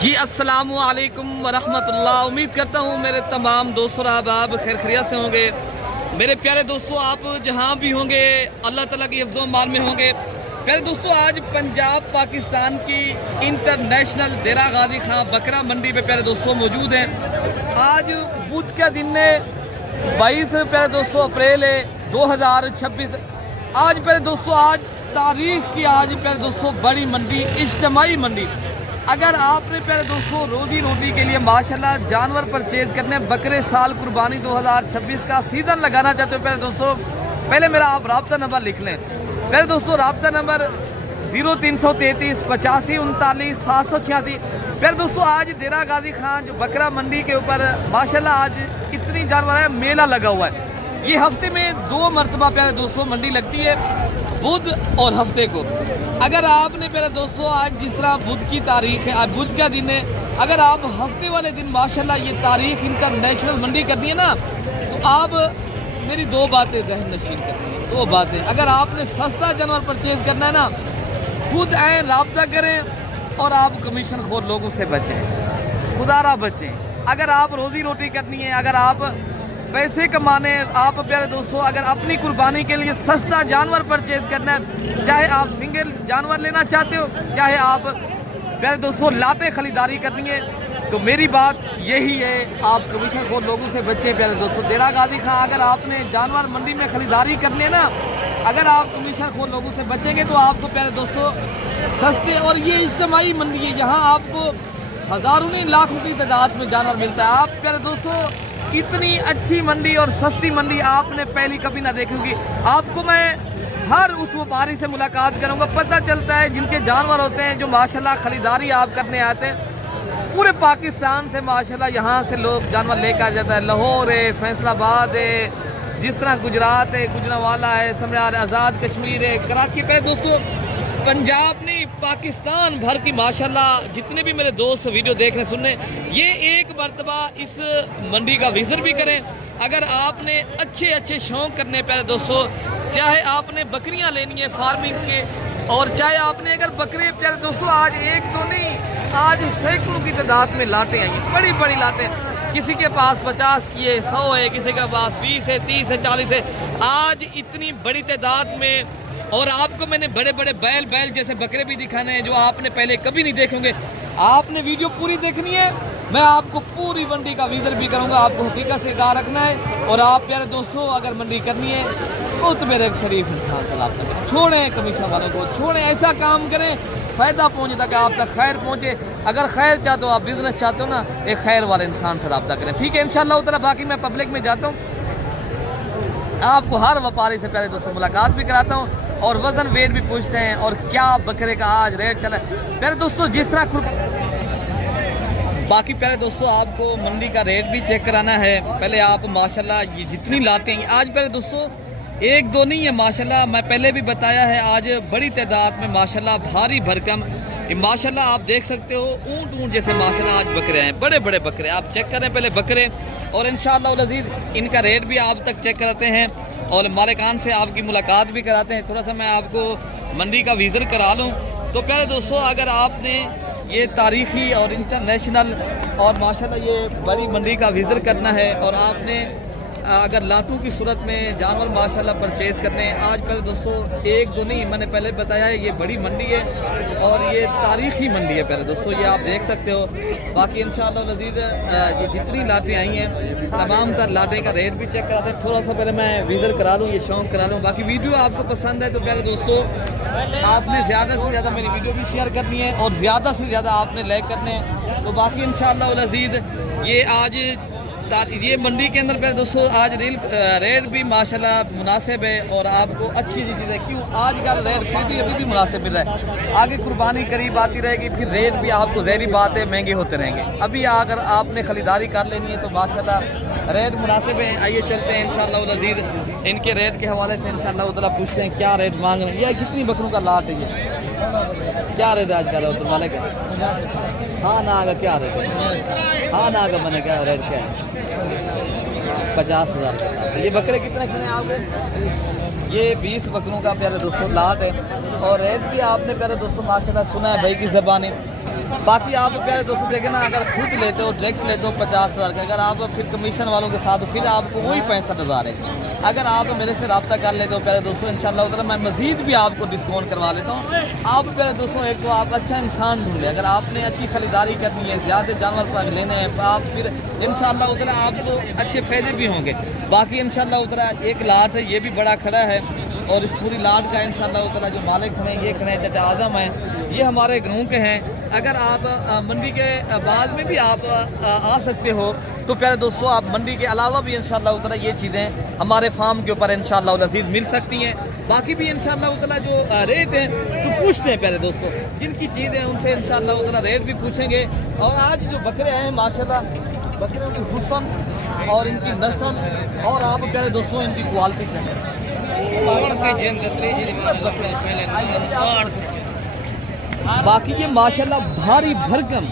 जी अस्सलामु अलैकुम वरहमतुल्लाह। उम्मीद करता हूँ मेरे तमाम दोस्तों और अहबाब खैर खैरियत से होंगे। मेरे प्यारे दोस्तों, आप जहाँ भी होंगे अल्लाह ताला की हिफ्ज़ व अमान में होंगे। प्यारे दोस्तों, आज पंजाब पाकिस्तान की इंटरनेशनल देरा गाजी खां बकरा मंडी पे प्यारे दोस्तों मौजूद हैं। आज बुध का दिन है, 22 प्यारे दोस्तों अप्रैल है 2026। आज प्यारे दोस्तों, आज तारीख की आज प्यारे दोस्तों बड़ी मंडी, इज्तिमाई मंडी। अगर आपने प्यारे दोस्तों रोजी रोटी के लिए माशाल्लाह जानवर परचेज करने, बकरे साल कुर्बानी 2026 का सीज़न लगाना चाहते हो प्यारे दोस्तों, पहले मेरा आप रब्ता नंबर लिख लें। प्यारे दोस्तों, रब्ता नंबर 0333 85 39 786। प्यारे दोस्तों, आज देरा गाजी खां जो बकरा मंडी के ऊपर माशाल्लाह आज इतनी जानवर है, मेला लगा हुआ है। ये हफ्ते में 2 मरतबा प्यारे दोस्तों मंडी लगती है, बुध और हफ्ते को। अगर आपने प्यारे दोस्तों आज जिस तरह बुध की तारीख है, आज बुध का दिन है, अगर आप हफ्ते वाले दिन माशाल्लाह ये तारीख इंटरनेशनल मंडी करनी है ना, तो आप मेरी 2 बातें जहन नशीन करनी है। 2 बातें, अगर आपने सस्ता जानवर परचेज करना है ना, खुद आए रब्ता करें और आप कमीशन खोर लोगों से बचें, खुदारा बचें। अगर आप रोजी रोटी करनी है, अगर आप पैसे कमाने, आप प्यारे दोस्तों अगर अपनी कुर्बानी के लिए सस्ता जानवर परचेज करना है, चाहे आप सिंगल जानवर लेना चाहते हो, चाहे आप प्यारे दोस्तों लाते खरीदारी करनी है, तो मेरी बात यही है, आप कमीशन खोर लोगों से बच्चे प्यारे दोस्तों। देरा गाजी खां अगर आपने जानवर मंडी में खरीदारी करनी है ना, अगर आप कमीशन खोर लोगों से बचेंगे तो आपको प्यारे दोस्तों सस्ते, और ये इज्तिमाई मंडी है, यहाँ आपको हज़ारों नहीं लाखों की तादाद में जानवर मिलता है। आप प्यारे दोस्तों इतनी अच्छी मंडी और सस्ती मंडी आपने पहली कभी ना देखी होगी। आपको मैं हर उस व्यापारी से मुलाकात करूंगा, पता चलता है जिनके जानवर होते हैं, जो माशाल्लाह खरीदारी आप करने आते हैं पूरे पाकिस्तान से, माशाल्लाह यहाँ से लोग जानवर लेकर आ जाता है। लाहौर है, फैसलाबाद है, जिस तरह गुजरात है, गुजरांवाला है, समझा आज़ाद कश्मीर है, कराची पे दोस्तों, पंजाब नहीं पाकिस्तान भर की माशाल्लाह जितने भी मेरे दोस्त वीडियो देख रहे सुन रहे, ये एक मरतबा इस मंडी का विजिट भी करें। अगर आपने अच्छे शौक़ करने प्यारे दोस्तों, चाहे आपने बकरियां लेनी है फार्मिंग के, और चाहे आपने अगर बकरे प्यारे दोस्तों आज 1-2 नहीं, आज सैकड़ों की तादाद में लाटें आई, बड़ी बड़ी लाटें। किसी के पास 50 की है, 100 है, किसी के पास 20 है, 30 है, 40 है, आज इतनी बड़ी तादाद में। और आपको मैंने बड़े बड़े बैल जैसे बकरे भी दिखाने हैं जो आपने पहले कभी नहीं देखे होंगे। आपने वीडियो पूरी देखनी है, मैं आपको पूरी मंडी का विजिट भी करूंगा, आपको हकीकत से कहा रखना है। और आप प्यारे दोस्तों अगर मंडी करनी है तो मेरे एक शरीफ इंसान से रब्ता करें, छोड़ें कमीशन वालों को, छोड़ें, ऐसा काम करें फ़ायदा पहुँचे ताकि आप तक खैर पहुँचे। अगर खैर चाहते हो, आप बिज़नेस चाहते हो ना, एक खैर वाले इंसान से रब्ता करें, ठीक है इंशाअल्लाह ताला। बाकी मैं पब्लिक में जाता हूँ, आपको हर व्यापारी से प्यारे दोस्तों मुलाकात भी कराता हूँ और वजन वेट भी पूछते हैं और क्या बकरे का आज रेट चला है। प्यारे दोस्तों जिस तरह बाकी प्यारे दोस्तों आपको मंडी का रेट भी चेक कराना है। पहले आप माशाल्लाह ये जितनी लाते हैं आज प्यारे दोस्तों 1-2 नहीं है, माशाल्लाह मैं पहले भी बताया है, आज बड़ी तादाद में माशाल्लाह भारी भरकम माशाल्लाह आप देख सकते हो, ऊँट जैसे माशाल्लाह आज बकरे हैं, बड़े बड़े बकरे। आप चेक करें पहले बकरे, और इंशाअल्लाह अज़ीज़ इनका रेट भी आप तक चेक कराते हैं और मालिकान से आपकी मुलाकात भी कराते हैं। थोड़ा सा मैं आपको मंडी का विजिट करा लूँ। तो प्यारे दोस्तों अगर आपने ये तारीख़ी और इंटरनेशनल और माशाल्लाह ये बड़ी मंडी का विजिट करना है, और आपने अगर लाटू की सूरत में जानवर माशाल्लाह परचेज़ करने, आज प्यारे दोस्तों 1-2 नहीं, मैंने पहले बताया है ये बड़ी मंडी है और ये तारीख़ी मंडी है प्यारे दोस्तों, ये आप देख सकते हो। बाकी इंशाअल्लाह अज़ीज़ ये जितनी लाटें आई हैं तमाम तर लाटें का रेट भी चेक कराते हैं। थोड़ा सा पहले मैं विजिट करा लूँ, ये शौक़ करा लूँ। बाकी वीडियो आपको पसंद है तो प्यारे दोस्तों आपने ज़्यादा से ज़्यादा मेरी वीडियो भी शेयर करनी है और ज़्यादा से ज़्यादा आपने लाइक करने हैं। तो बाकी इंशाअल्लाह अज़ीज़ ये आज ये मंडी के अंदर पे दोस्तों आज रेट भी माशाल्लाह मुनासिब है और आपको अच्छी चीज़ है। क्यों आजकल रेट फिर भी अभी भी मुनासिब मिल रहा है, आगे कुर्बानी करीब आती रहेगी, फिर रेट भी आपको ज़हरी बात है महंगे होते रहेंगे। अभी अगर आपने ख़रीदारी कर लेनी है तो माशाल्लाह रेट मुनासिब है। आइए चलते हैं इंशाअल्लाह अज़ीज़ इनके रेट के हवाले से इंशाअल्लाह उधर पूछते हैं क्या रेट मांग रहे हैं। यह कितनी बकरों का लाट है, ये क्या रेट आज का उधर मालिक है? हाँ ना आगा क्या रेट है? हाँ ना आगा मैंने क्या रेट क्या है? 50,000। ये बकरे कितने खड़े हैं आपके? ये 20 बकरों का प्यारे दोस्तों लाट है और रेट भी आपने प्यारे दोस्तों माशाल्लाह सुना है भाई की ज़बानी। बाकी आप प्यारे दोस्तों देखें ना, अगर खुद लेते हो डायरेक्ट लेते हो 50,000 का, अगर आप फिर कमीशन वालों के साथ फिर आपको वही 65,000 है। अगर आप मेरे से रब्ता कर लेते हो प्यारे दोस्तों, इंशाल्लाह ताला मैं मज़ीद भी आपको डिस्काउंट करवा लेता हूँ। आप प्यारे दोस्तों एक तो आप अच्छा इंसान ढूंढें, अगर आपने अच्छी खरीदारी करनी है, ज़्यादा जानवर पाक लेने हैं, तो आप फिर इंशाल्लाह ताला आपको अच्छे फ़ायदे भी होंगे। बाकी इंशाल्लाह ताला एक लाट है, ये भी बड़ा खड़ा है, और इस पूरी लाट का इंशाल्लाह ताला जो मालिक खड़े हैं, ये खड़े हैं चाचा आज़म हैं, ये हमारे गाँव के हैं। अगर आप मंडी के बाद में भी आप आ सकते हो तो प्यारे दोस्तों आप मंडी के अलावा भी इंशाल्लाह ताला ये चीज़ें हमारे फार्म के ऊपर इंशाल्लाह अज़ीज़ मिल सकती हैं। बाकी भी इंशाल्लाह ताला जो रेट हैं तो पूछते हैं प्यारे दोस्तों, जिनकी चीज़ें उनसे इंशाल्लाह ताला रेट भी पूछेंगे। और आज जो बकरे हैं माशाल्लाह, बकरियों की हुस्न और इनकी नस्ल और आप प्यारे दोस्तों इनकी क्वालिटी बाकी ये माशाल्लाह भारी भरकम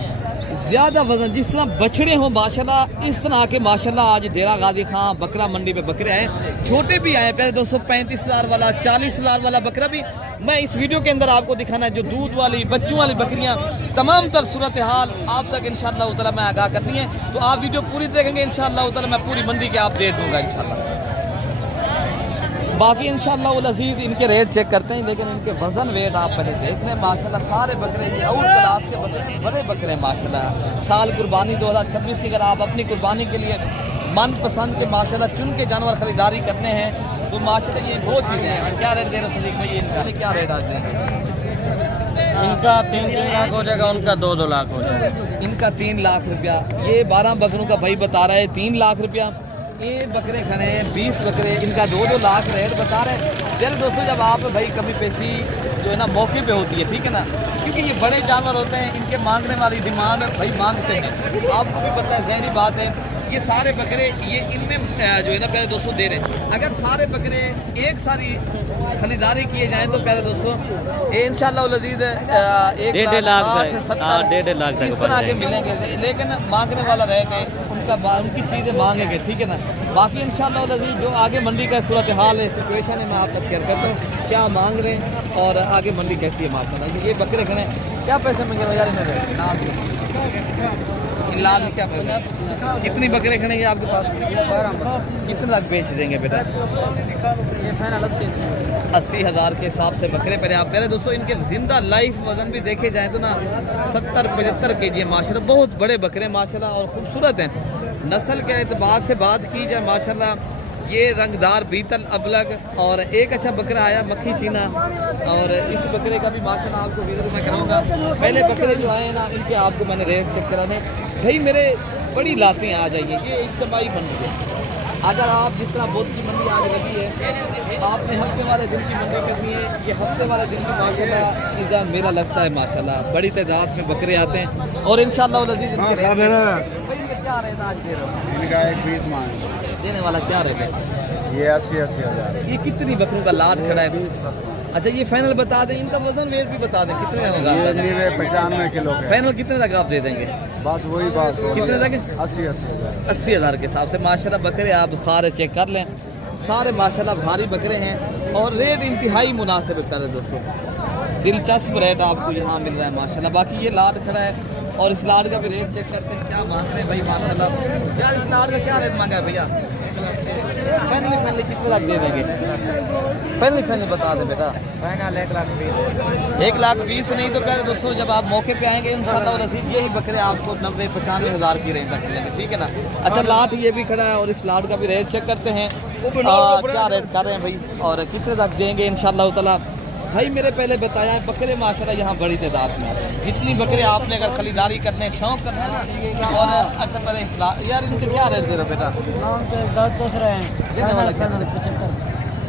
ज़्यादा वजन, जिस तरह बछड़े हों माशाल्लाह, इस तरह के माशाल्लाह आज डेरा गाजी खां बकरा मंडी पे बकरे आए, छोटे भी आए प्यारे दोस्तों। 35,000 वाला, 40,000 वाला बकरा भी मैं इस वीडियो के अंदर आपको दिखाना है। जो दूध वाली बच्चों वाली बकरियां, तमाम तर सूरत हाल आप तक इंशाल्लाह ताला मैं आगाह करनी है, तो आप वीडियो पूरी देखेंगे इंशाल्लाह ताला मैं पूरी मंडी के आप दे दूँगा इंशाल्लाह। बाकी इंशाल्लाह वो अज़ीज़ इनके रेट चेक करते हैं, लेकिन इनके वज़न वेट आप पहले देख लें। माशाल्लाह सारे बकरे ये आउट क्लास के बकरे, बड़े बकरे हैं माशाल्लाह। साल कुर्बानी 2026 की अगर आप अपनी कुर्बानी के लिए मनपसंद के माशाल्लाह चुन के जानवर ख़रीदारी करने हैं तो माशाल्लाह ये बहुत चीज़ें हैं। क्या रेट दे रहे हो सदीक भाई इनका, क्या रेट आज देंगे? इनका 3 लाख हो जाएगा, उनका 2 लाख हो जाएगा। इनका 3 लाख रुपया, ये 12 बकरों का भाई बता रहा है 3 लाख रुपया। ये बकरे खड़े हैं 20 बकरे, इनका 2-2 लाख रेट बता रहे हैं। यार दोस्तों जब आप भाई कभी पेशी जो है ना मौके पे होती है, ठीक है ना, क्योंकि ये बड़े जानवर होते हैं, इनके मांगने वाली डिमांड भाई मांगते हैं, आपको भी पता है, ज़हरी बात है। ये सारे बकरे ये इनमें जो है ना प्यारे दोस्तों दे रहे हैं। अगर सारे बकरे एक सारी खरीदारी किए जाएँ तो प्यारे दोस्तों ये इंशाल्लाह अज़ीज़ 1 लाख 60-70 इस तरह के मिलेंगे, लेकिन मांगने वाला रेट है उनकी चीज़ें मांगेंगे, ठीक है ना। बाकी इंशाल्लाह अज़ीज़ जो आगे मंडी का सूरत हाल है, सिचुएशन है, मैं आप तक शेयर करता हूँ क्या मांग रहे हैं और आगे मंडी कैसी है माशाल्लाह। ये बकरे खड़े क्या पैसे मांगे यार इन्होंने नाम लाल क्या पैसे, कितनी बकरे खड़े हैं आपके पास? 12। कितने लाख बेच देंगे बेटा? 80,000 के हिसाब से बकरे पर आप पहले दोस्तों इनके जिंदा लाइफ वजन भी देखे जाए तो ना 70-75 kg है माशाल्लाह। बहुत बड़े बकरे माशाल्लाह और खूबसूरत हैं। नस्ल के एतबार से बात की जाए माशाल्लाह, ये रंगदार बीतल अबलग और एक अच्छा बकरा आया मक्खी चीना, और इस बकरे का भी माशाल्लाह आपको वीडियो मैं कराऊंगा। पहले बकरे जो आए ना इनके आपको मैंने रेट चेक कराने भाई, मेरे बड़ी लातें आ जाइए। ये इज्तिमाई मंडी है, अगर आप जिस तरह बोध की मंडी आज लगी है, आपने हफ्ते वाले दिन की मंडी करनी है, ये हफ्ते वाले दिन की माशाल्लाह निज़ाम मेला लगता है माशाल्लाह, बड़ी तादाद में बकरे आते हैं। और इंशाल्लाह अज़ीज़ इनके क्या रेट आज दे रहे हो? इनका 120 मांग देने वाला क्या रेट है? ये 80 हज़ार। ये कितनी बकरों का लाट खड़ा है? अच्छा ये फाइनल बता दें, इनका वजन वेट भी बता दें कितने होगा? 95 किलो। फाइनल कितने तक आप दे देंगे? बात वही बात कितने तक? 80,000 के हिसाब से माशाल्लाह बकरे आप सारे चेक कर लें, सारे माशाल्लाह भारी बकरे हैं और रेट इंतहाई मुनासिब है प्यारे दोस्तों। दिलचस्प रेट आपको यहाँ मिल रहा है माशाल्लाह। बाकी ये लाट खड़ा है और इस लाट का भी रेट चेक करते हैं क्या मांग रहे हैं भाई माशाल्लाह। क्या इस लाट का क्या रेट मांगा है भैया? फाइनली कितने लाख दे देंगे? फाइनली बता दें बेटा। फाइनल 1,20,000। 1,20,000 नहीं तो प्यारे दोस्तों जब आप मौके पे आएंगे इंशाल्लाह रसीद यही बकरे आपको 90-95 हज़ार की रेंज तक मिलेंगे, ठीक है ना। अच्छा लाट ये भी खड़ा है और इस लाट का भी रेट चेक करते हैं क्या रेट कर रहे हैं भाई और कितने तक देंगे इंशाल्लाह ताला। भाई मेरे पहले बताया बकरे माशाल्लाह यहाँ बड़ी तादाद में आते हैं। जितनी बकरे आपने अगर खरीदारी करने शौक करना है ना, और अच्छा पहले यार इनके क्या रेट दे रहे हो बेटा?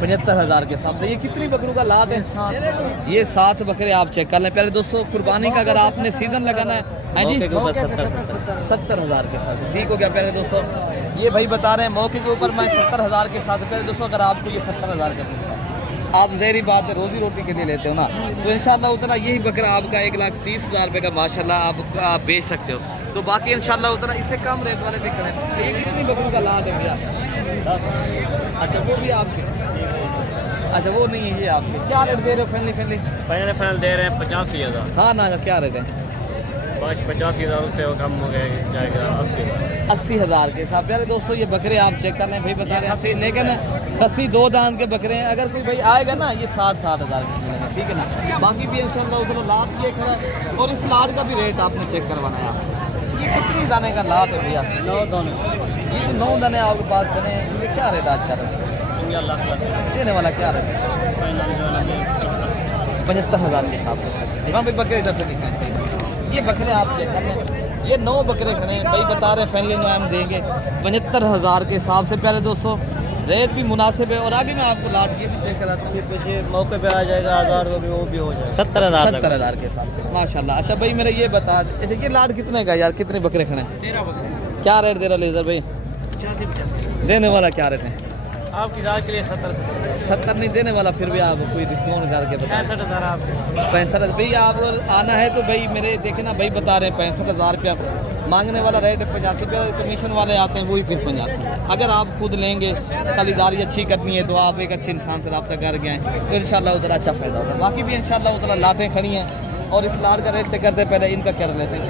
75,000 के हिसाब से। ये कितनी बकरों का लाद है? ये 7 बकरे आप चेक कर लें प्यारे दोस्तों। कुर्बानी का अगर आपने सीजन लगाना है, हाँ जी 70,000 के साथ ठीक हो गया प्यारे दोस्तों। ये भाई बता रहे हैं मौके के ऊपर मैं 70,000 के साथ प्यारे दोस्तों। अगर आपको ये 70,000 का आप ज़हरी बात है रोज़ी रोटी के लिए लेते हो ना, तो इंशाल्लाह उतना यही बकरा आपका 1,30,000 रुपये का माशाल्लाह आप बेच सकते हो। तो बाकी इंशाल्लाह उतना इससे कम रेट वाले भी खड़े हैं। ये कितनी बकरों का लाद है भैया? अच्छा वो भी आपके, अच्छा वो नहीं है ये आपके। क्या रेट दे रहे हो? फाइनली फाइनल दे रहे हैं 85,000। हाँ ना क्या रेट है? पाँच 85,000 से कम हो गया जाएगा 80,000। 80,000 के साथ। प्यारे दोस्तों ये बकरे आप चेक कर लें, भाई बता रहे हैं 80, लेकिन खसी 2 दांत के बकरे हैं। अगर कोई भाई आएगा ना ये 60,000 के मिलेंगे, ठीक है ना। बाकी भी इंशाल्लाह उधर लात ये खड़ा है और इस लात का भी रेट आपने चेक करवाना है। आप ये कितनी दाने का लात है भैया? 9 दाने। ये जो 9 दाने आपके पास बने हैं इनके क्या रेट आज कर रहे हैं? 50 लाख देने वाला क्या रेट है? 75,000 के हिसाब से। हाँ भाई बकरे इधर से दिखाएं। ये बकरे आप चेक कर लें, ये 9 बकरे खड़े हैं भाई बता रहे हैं फैमिली में हम देंगे 75,000 के हिसाब से। प्यारे दोस्तों रेट भी मुनासिब है। और आगे मैं आपको लाट की भी चेक कराता हूँ, पीछे मौके पे आ जाएगा 1000 का भी वो भी हो जाएगा 70,000 के हिसाब से माशाल्लाह। अच्छा भाई मेरा ये बता अच्छा ये लाट कितने का यार, कितने बकरे खड़े हैं? 13 बकरे। क्या रेट दे रहा लेजर भाई? 85। देने वाला क्या रेट है? आपकी रात के लिए 70 नहीं देने वाला, फिर भी आप कोई डिस्काउंट करके बता। 65,000 आपसे। 65 भाई आप आना है तो भाई मेरे देखे ना भाई बता रहे हैं 65,000 रुपया मांगने वाला रेट है। 85 रुपया कमीशन वाले आते हैं वही फिर 85। अगर आप खुद लेंगे खरीदारी अच्छी करनी है तो आप एक अच्छे इंसान से रब्ता कर गए तो इंशाल्लाह उधर अच्छा फ़ायदा होगा। बाकी भी इंशाल्लाह उधर लाटें खड़ी हैं और इस लाट का रेट चेक करते पहले इनका क्या लेते हैं,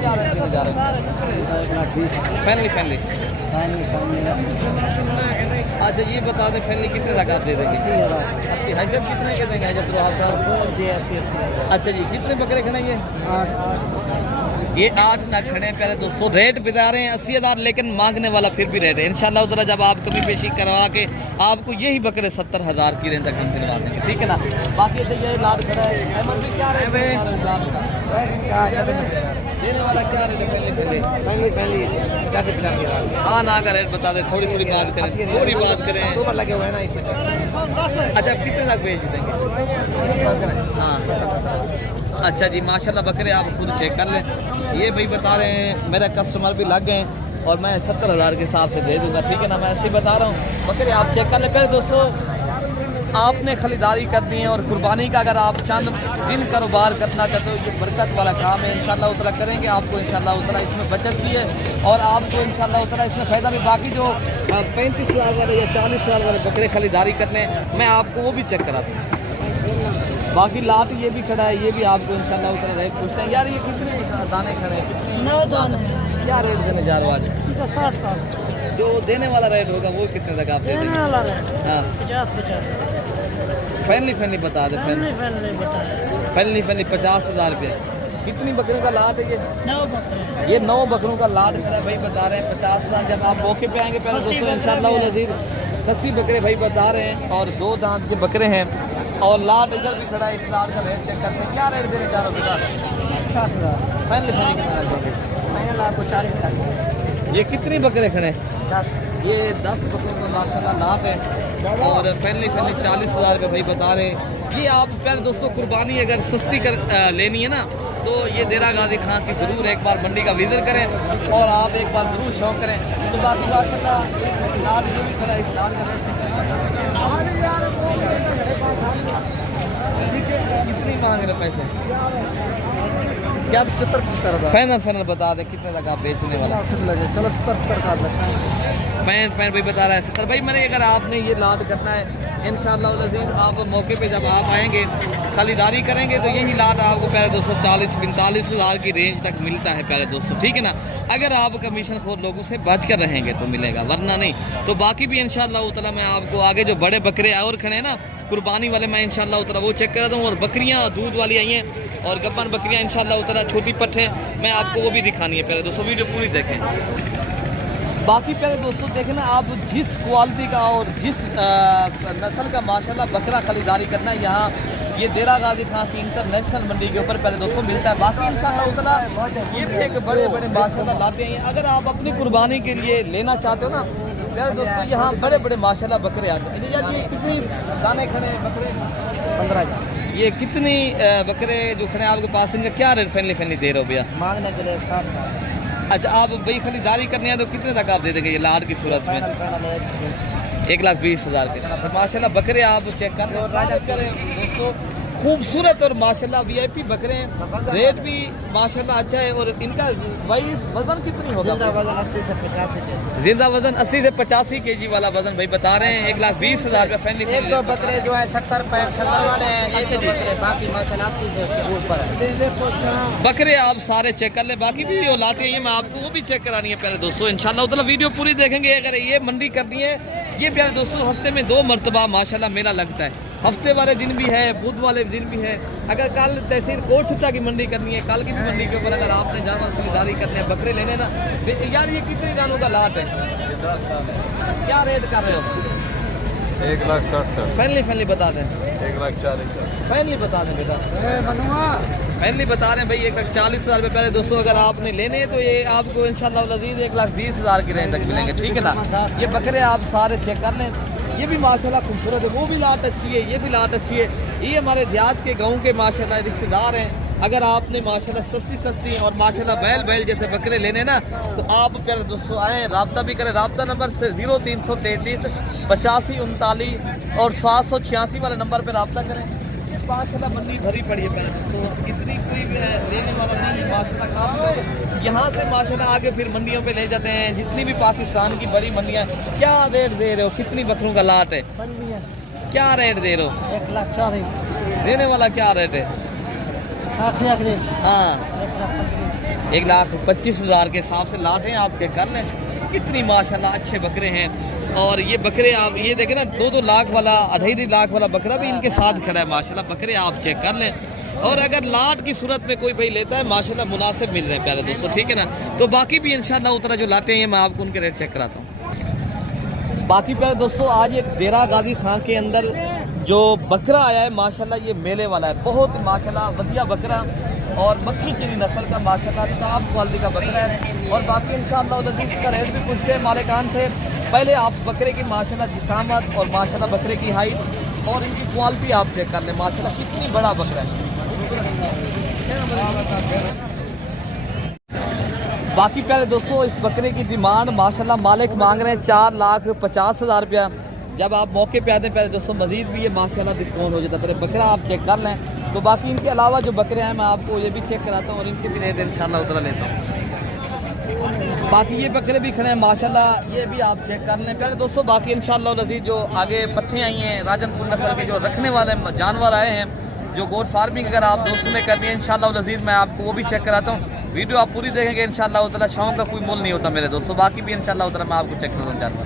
क्या रेट देने जा रहे हैं? फैमिली अच्छा ये बता दें फैमिली कितने तक आप दे देंगे? 80। हाई साहब कितने के देंगे हजरत रोहाल साहब? अच्छा जी कितने बकरे खड़े हैं ये 8 ना खड़े हैं। प्यारे दोस्तों रेट बता रहे हैं 80,000, लेकिन मांगने वाला फिर भी रेट है। इंशाल्लाह उधर जब आप कमी पेशी करवा के आपको यही बकरे 70,000 की रेंज तक हम दिलवा देंगे, ठीक है ना। बाकी तो ये लाट खड़ा है अहमद भी क्या रेट देने वाला क्या रेट है? पहले हाँ ना का रेट बता दें, थोड़ी बात करें, थोड़ी बात करें लगे हुए हैं ना इसमें। अच्छा आप कितने तक बेच देंगे? हाँ अच्छा जी माशाल्लाह बकरे आप खुद चेक कर लें। ये भाई बता रहे हैं मेरा कस्टमर भी लग गए और मैं 70,000 के हिसाब से दे दूंगा, ठीक है ना। मैं ऐसे ही बता रहा हूँ बकरे आप चेक कर लें। पहले दोस्तों आपने खरीदारी करनी है और कुर्बानी का अगर आप चंद दिन कारोबार करना चाहते हो ये बरकत वाला काम है। इंशाल्लाह उतला करेंगे आपको इंशाल्लाह उतला इसमें बचत भी है और आपको इंशाल्लाह उतला इसमें फ़ायदा भी। बाकी जो 35,000 वाले या 40,000 वाले बकरे खरीदारी करने मैं आपको वो भी चेक कराता हूँ। बाकी लाट ये भी खड़ा है, ये भी आपको इंशाल्लाह उतना रेट पूछते हैं। यार ये कितने दाने खड़े हैं? कितने 9 दाने। क्या रेट देने जा रहे हो आज? 60। जो देने वाला रेट होगा वो कितने तक आप दे देंगे? हाँ 50। फैमिली बता दे। फैमिली 50,000 रुपये। कितनी बकरियों का लाट है ये? 9 बकरे। ये 9 बकरों का लाट खड़ा है भाई बता रहे हैं 50,000। जब आप मौके पे आएंगे पहले दोस्तों इंशाल्लाह अज़ीज़ 80 बकरे भाई बता रहे हैं और 2 दांत के बकरे हैं और लाट इधर भी खड़ा है। इस लाट का रेट चेक करते हैं, क्या रेट देने जा रहे हो? 50,000। फैमिली कितना देंगे? मैंने आपको 40 का। ये कितने बकरे खड़े हैं? 10। ये 10 बकरों का माशाल्लाह लाभ है और फैमिली 40,000 रुपये भाई बता रहे हैं। ये आप पहले दोस्तों कुर्बानी अगर सस्ती कर लेनी है ना तो ये देरा गाजी खां की ज़रूर एक बार मंडी का विज़िट करें और आप एक बार ज़रूर शौक करें। तो बाकी माशाल्लाह लाट ये भी खड़ा है। इस लाट का कितनी मांग रहे पैसे? क्या 75 फाइनल बता दें कितने तक आप बेचने वाला? चलो 70 का पैंट भाई बता रहा है 70 भाई। मैंने अगर आपने ये लाट करना है इंशाल्लाह अज़ीज़ आप मौके पे जब आप आएंगे खरीदारी करेंगे तो यही लाट आपको पहले दोस्तों 40-45,000 की रेंज तक मिलता है पहले दोस्तों, ठीक है ना। अगर आप कमीशन खोर लोगों से बच कर रहेंगे तो मिलेगा, वरना नहीं। तो बाकी भी इंशाल्लाह उतला मैं आपको आगे जो बड़े बकरे और खड़े हैं ना कुर्बानी वाले मैं इंशाल्लाह उतला वो चेक कर दूँ और बकरियाँ दूध वाली आई हैं और गब्बन बकरियाँ इंशाल्लाह उतला छोटी पट हैं, मैं आपको वो भी दिखानी है। पहले दोस्तों वीडियो पूरी देखें। बाकी पहले दोस्तों देखें ना आप जिस क्वालिटी का और जिस नस्ल का माशाल्लाह बकरा खरीदारी करना है यहाँ ये देरा गाजी खां की इंटरनेशनल मंडी के ऊपर पहले दोस्तों मिलता है। बाकी इंशाल्लाह उतला ये भी एक बड़े माशाल्लाह लाते हैं। अगर आप अपनी कुर्बानी के लिए लेना चाहते हो ना पहले दोस्तों यहाँ बड़े माशाल्लाह बकरे आते हैं। यार ये कितनी दाने खड़े हैं बकरे? 15,000। ये कितनी बकरे जो खड़े हैं आपके पास इनका क्या रेट फैमिली दे रहे हो भैया? मांगने के लिए 60। अच्छा आप भाई खरीदारी करनी है तो कितने तक आप दे देंगे ये लाट की सूरत में? 1,20,000 के। माशाल्लाह बकरे आप चेक कर करें दोस्तों खूबसूरत और माशाल्लाह वीआईपी बकरे हैं, रेट भी माशाल्लाह अच्छा है। और इनका भाई वजन कितनी होगा? जिंदा वजन 80 से 85 के। जिंदा वजन 80 से 85 केजी वाला वजन भाई बता रहे हैं। 1,20,000 रुपये फैमिली। एक दो बकरे जो है 70 वाले हैं, एक दो बकरे बाकी माशाल्लाह 80 से ऊपर है। बकरे आप सारे चेक कर ले, बाकी भी जो लाटे हैं मैं आपको वो भी चेक करानी है प्यारे दोस्तों। इंशाल्लाह उधर वीडियो पूरी देखेंगे। अगर ये मंडी करनी है ये प्यारे दोस्तों हफ्ते में 2 मरतबा माशाल्लाह मेला लगता है। हफ्ते वाले दिन भी है, बुध वाले दिन भी है। अगर कल तहसील कोटछुट्टा की मंडी करनी है, कल की भी मंडी के ऊपर अगर आपने जानवर खरीदारी करने हैं, बकरे लेने ना यार, ये कितने दानों का लाट है? क्या रेट कर रहे हो? 1,60,000। फैनली बता दें। 1,40,000। फैनली बता दें बेटा। फैनली बता रहे हैं भाई 1,40,000 रुपये पहले दोस्तों। अगर आपने लेने हैं तो ये आपको इंशाल्लाह लजीज 1,20,000 की रेंज तक मिलेंगे, ठीक है ना। ये बकरे आप सारे चेक कर लें। ये भी माशाल्लाह खूबसूरत है, वो भी लाट अच्छी है, ये भी लाट अच्छी है। ये हमारे देहात के गाँव के माशाल्लाह रिश्तेदार हैं। अगर आपने माशाल्लाह सस्ती और माशाल्लाह बैल जैसे बकरे लेने ना तो आप प्यारे दोस्तों आएँ, रब्ता भी करें। रब्ता नंबर से 0333 85 39 और 786 वाले नंबर पर रब्ता करें। माशाल्लाह मंडी भरी पड़ी है प्यारे दोस्तों, इतनी कोई लेने वाला नहीं है माशाल्लाह। काफ़ी यहाँ से माशाल्लाह आगे फिर मंडियों पे ले जाते हैं, जितनी भी पाकिस्तान की बड़ी मंडियाँ। क्या रेट दे रहे हो? कितनी बकरों का लाट है? क्या रेट दे रहे हो? 1,40,000 देने वाला क्या रेट है? हाँ 1,25,000 के हिसाब से लाट हैं, आप चेक कर लें। कितनी माशाल्लाह अच्छे बकरे हैं। और ये बकरे आप ये देखें ना, 2-2 लाख वाला 2.5 लाख वाला बकरा भी इनके साथ खड़ा है माशाल्लाह। बकरे आप चेक कर लें। और अगर लाट की सूरत में कोई भाई लेता है माशाल्लाह मुनासिब मिल रहे हैं प्यारे दोस्तों, ठीक है ना। तो बाकी भी इंशाल्लाह उतना जो लाते हैं मैं आपको उनके रेट चेक कराता हूँ। बाकी प्यारे दोस्तों आज एक देरा गाजी खां के अंदर जो बकरा आया है माशाल्लाह, ये मेले वाला है। बहुत माशाल्लाह बढ़िया बकरा और मक्खी चीनी नस्ल का माशाल्लाह टॉप क्वालिटी का बकरा है। और बाकी इंशाल्लाह इसका रेट भी पूछते हैं मालिकान से। पहले आप बकरे की माशाल्लाह जिसामत और माशाल्लाह बकरे की हाइट और इनकी क्वालिटी आप चेक कर लें। माशाल्लाह कितनी बड़ा बकरा है। बाकी प्यारे दोस्तों इस बकरे की डिमांड माशाल्लाह मालिक मांग रहे हैं 4,50,000 रुपया। जब आप मौके पे आते हैं प्यारे दोस्तों मजीद भी ये माशाल्लाह डिस्काउंट हो जाता है। पहले बकरा आप चेक कर लें। तो बाकी इनके अलावा जो बकरे हैं मैं आपको ये भी चेक कराता हूँ और इनके भी रेट इंशाल्लाह उतरा लेता हूँ। बाकी ये बकरे भी खड़े हैं माशाल्लाह, ये भी आप चेक कर लें प्यारे दोस्तों। बाकी इंशाल्लाह लजीज जो आगे पट्ठे आई हैं राजनपुर नस्ल के जो रखने वाले जानवर आए हैं, जो गोट फार्मिंग अगर आप दोस्तों ने करनी है इंशाल्लाह लजीज मैं आपको वो भी चेक कराता हूँ। वीडियो आप पूरी देखेंगे इंशाल्लाह उतना शौक का कोई मोल नहीं होता मेरे दोस्तों। बाकी भी इंशाल्लाह उतना मैं आपको चेक करता हूँ जानवर।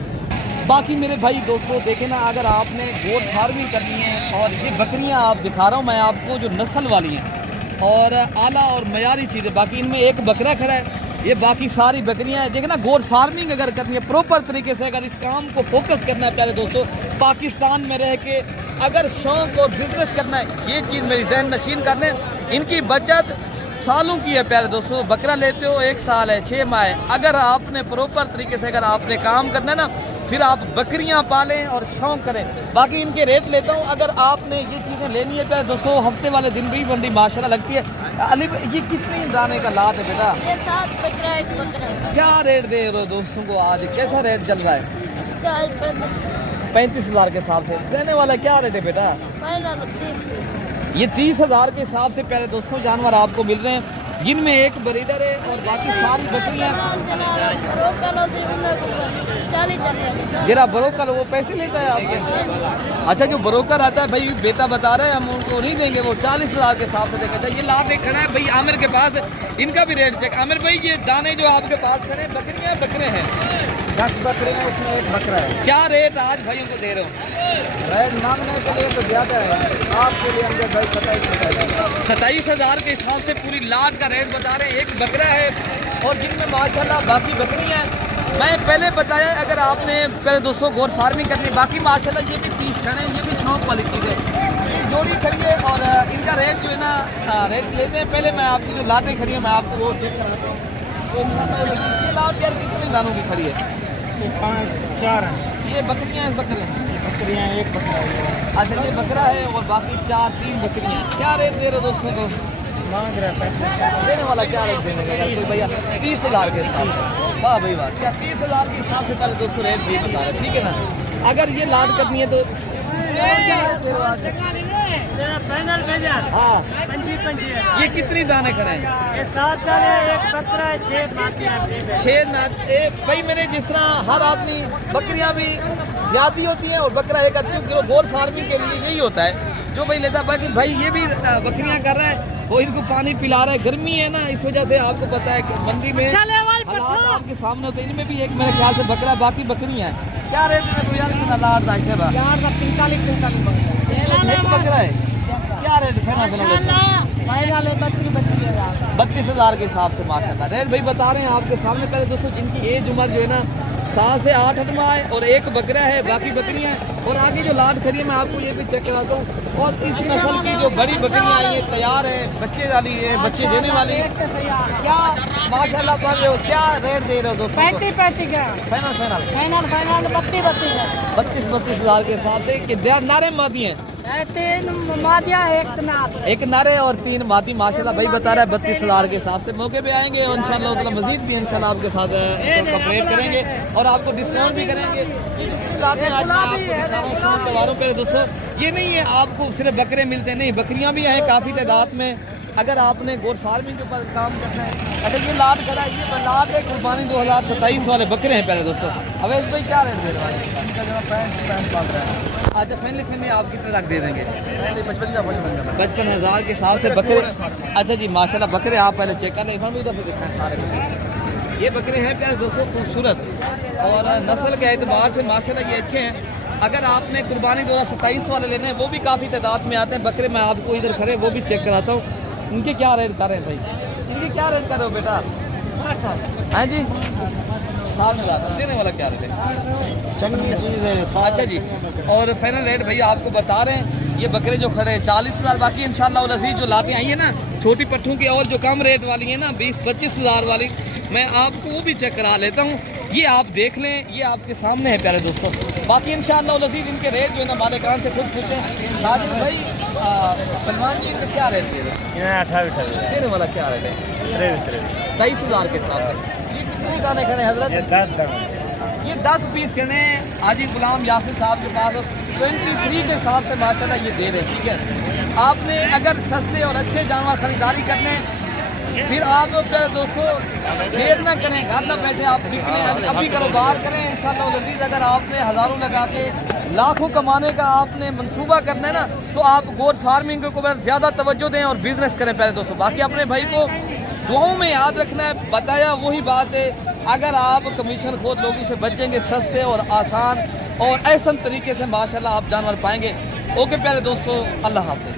बाकी मेरे भाई दोस्तों देखें ना, अगर आपने गोट फार्मिंग करनी है और ये बकरियां आप दिखा रहा हूँ मैं आपको जो नस्ल वाली हैं और आला और मयारी चीज़ें। बाकी इनमें एक बकरा खड़ा है, ये बाकी सारी बकरियां हैं। देखना गोट फार्मिंग अगर करनी है प्रॉपर तरीके से, अगर इस काम को फोकस करना है प्यारे दोस्तों, पाकिस्तान में रह के अगर शौक और बिजनेस करना है, ये चीज़ मेरी जहन नशीन कर लें। इनकी बचत सालों की है प्यारे दोस्तों। बकरा लेते हो 1 साल है 6 माह है। अगर आपने प्रॉपर तरीके से अगर आपने काम करना है ना, फिर आप बकरियां पालें और शौक करें। बाकी इनके रेट लेता हूं। अगर आपने ये चीज़ें लेनी है प्यारे दोस्तों, हफ्ते वाले दिन भी मंडी माशाल्लाह लगती है। अली ये कितनी दाने का लाट है बेटा? ये 7 बकरा एक बकरा। क्या रेट दे रहे हो दोस्तों को? आज कैसा रेट चल रहा है? इसका 35,000 के हिसाब से देने वाला क्या रेट है बेटा? फाइनल 30। ये 30,000 के हिसाब से प्यारे दोस्तों जानवर आपको मिल रहे हैं, जिनमें एक ब्रीडर है और बाकी सारी बकरियां। जरा ब्रोकर वो पैसे लेता है आपके? अच्छा जो ब्रोकर आता है भाई बेटा बता रहे हैं हम उनको नहीं देंगे, वो 40,000 के हिसाब से देंगे। अच्छा ये लाट एक खड़ा है भाई आमिर के पास, इनका भी रेट चेक। आमिर भाई ये दाने जो आपके पास खड़े बकरियां बकरे हैं? 10 बकरे हैं, इसमें एक बकरा है। क्या रेट आज भाई उनको दे रहे हो? रेट मांगने के लिए तो ज़्यादा है, आपके लिए हमने भाई 27,000 के हिसाब से पूरी लाट का रेट बता रहे हैं। एक बकरा है और जिनमें माशाल्लाह बाकी बकरियां हैं। मैं पहले बताया अगर आपने पहले दोस्तों गोट फार्मिंग करनी, बाकी माशाल्लाह ये भी 30 खड़े हैं, ये भी शौक वाली चीज़ है। ये जोड़ी खड़ी है और इनका रेट जो है ना रेट लेते हैं। पहले मैं आपकी जो लाटें खड़ी है मैं आपको वो चेक कराता हूँ। तो इंशाल्लाह ये लाट यार कितने दानों की खड़ी है? 5-4 हैं। ये बकरियाँ हैं बकरे हैं? बकरियाँ एक बकरा है। अच्छा ये बकरा है और बाकी 3 बकरियाँ। क्या रेट दे रहे हो दोस्तों को? मांग रहा है देने वाला क्या रेट देने का कोई भैया? 30,000 के हिसाब से। वाह भाई वाह, क्या 30,000 के हिसाब से पहले दोस्तों रेट भी बता रहे, ठीक है ना। अगर ये लाट करनी है तो फाइनल भेजा हाँ, 25 ये कितनी दाने खड़े हैं? ये 7 दाने, एक बकरा है, 6 मातियां। 6 भाई मेरे जिस तरह हर आदमी बकरियां भी ज्यादा होती हैं और बकरा 1-2 किलो गोल फार्मिंग के लिए यही होता है जो भाई लेता है। बाकी भाई ये भी बकरियां कर रहा है, वो इनको पानी पिला रहा है। गर्मी है ना, इस वजह से आपको पता है कि मंडी में हालात आपके सामने होते हैं। इनमें भी एक मेरे ख्याल से बकरा, बाकी बकरियां हैं। क्या रेट है कोई यार? कितना लाट दाइसे बा यार 45 एक बकरा है, क्या रेट है? फाइनल 32,000 के हिसाब से माशाल्लाह। रेट भाई बता रहे हैं आपके सामने। पहले दोस्तों जिनकी एज उम्र जो है ना 7 से 8 माह है और एक बकरा है, बाकी बकरियां हैं। और आगे जो लाट खड़ी है मैं आपको ये भी चेक कराता हूँ। और इस नस्ल की जो बड़ी बकरियां आई हैं, तैयार है, बच्चे वाली है, बच्चे देने वाली है। क्या माशाल्लाह कर रहे हो? क्या रेट दे रहे हो दोस्तों? 35 का फाइनल फाइनल 32 32,000 के हिसाब से। कि नारे मादी हैं? 3 मादिया, एक नरे और 3 मादी माशाल्लाह। भाई बता रहा है 32,000 के हिसाब से। मौके पे आएंगे और इंशाल्लाह ताला मजीद भी इंशाल्लाह आपके साथ कॉपरेट करेंगे और आपको डिस्काउंट भी करेंगे। ये जितनी लाते हैं आज मैं आपको दिखा रहा हूँ शाम के वारों पे दोस्तों। ये नहीं है आपको सिर्फ बकरे मिलते नहीं, बकरियां भी हैं काफ़ी तादाद में। अगर आपने गोट फार्मिंग के ऊपर काम करना है, अगर ये लाद खड़ा है, ये लाद है कुर्बानी 2027 वाले बकरे हैं पहले दोस्तों। अवैध भाई क्या रेट दे रहे हैं? अच्छा फैमिली आप कितने तक दे देंगे? 55,000 के हिसाब से बकरे। अच्छा जी माशाल्लाह बकरे आप पहले चेक कर लें, उधर से दिखाएं सारे। ये बकरे हैं प्यारे दोस्तों खूबसूरत और नस्ल के एतबार से माशाल्लाह ये अच्छे हैं। अगर आपने कुर्बानी 2027 वाले लेने हैं, वो भी काफ़ी तादाद में आते हैं बकरे। मैं आपको इधर खड़े वो भी चेक कराता हूँ। इनके क्या रेट कर रहे हैं भाई? इनके क्या रेट कर रहे हो बेटा? हाँ जी 60,000 देने वाला क्या रेट है? अच्छा जी, और फाइनल रेट भैया आपको बता रहे हैं। ये बकरे जो खड़े हैं 40,000। बाकी इंशाल्लाह उल अज़ीज़ जो लाते आई है ना छोटी पट्ठों की और जो कम रेट वाली है ना 20-25,000 वाली, मैं आपको वो भी चेक करा लेता हूँ। ये आप देख लें, ये आपके सामने है प्यारे दोस्तों। बाकी इंशाल्लाह उल अज़ीज़ इनके रेट जो है ना मालिकान से खुद पूछते हैं। साजिद भाई सलमान जी इनका क्या रेट दे रहे हैं? 28 देने वाला क्या रेट है? 23,000 के हिसाब से। ये कितने दाने खड़े हैं हजरत? 10 दाने। ये 10 पीस खड़े हैं हाजी गुलाम यासिर साहब के पास। 23 के हिसाब से माशाल्लाह ये दे रहे हैं। ठीक है, आपने अगर सस्ते और अच्छे जानवर खरीदारी करने फिर आप प्यारे दोस्तों देर ना करें, घर ना बैठे आप बिकने अभी कारोबार करें इंशाल्लाह अज़ीज़। अगर आपने हज़ारों लगा के लाखों कमाने का आपने मंसूबा करना है ना, तो आप गोट फार्मिंग के ऊपर ज़्यादा तवज्जो दें और बिज़नेस करें प्यारे दोस्तों। बाकी अपने भाई को दुआओं में याद रखना है। बताया वही बात है, अगर आप कमीशन खोद लोगों से बचेंगे, सस्ते और आसान और ऐसा तरीके से माशाल्लाह आप जानवर पाएंगे। ओके प्यारे दोस्तों, अल्लाह हाफ़िज़।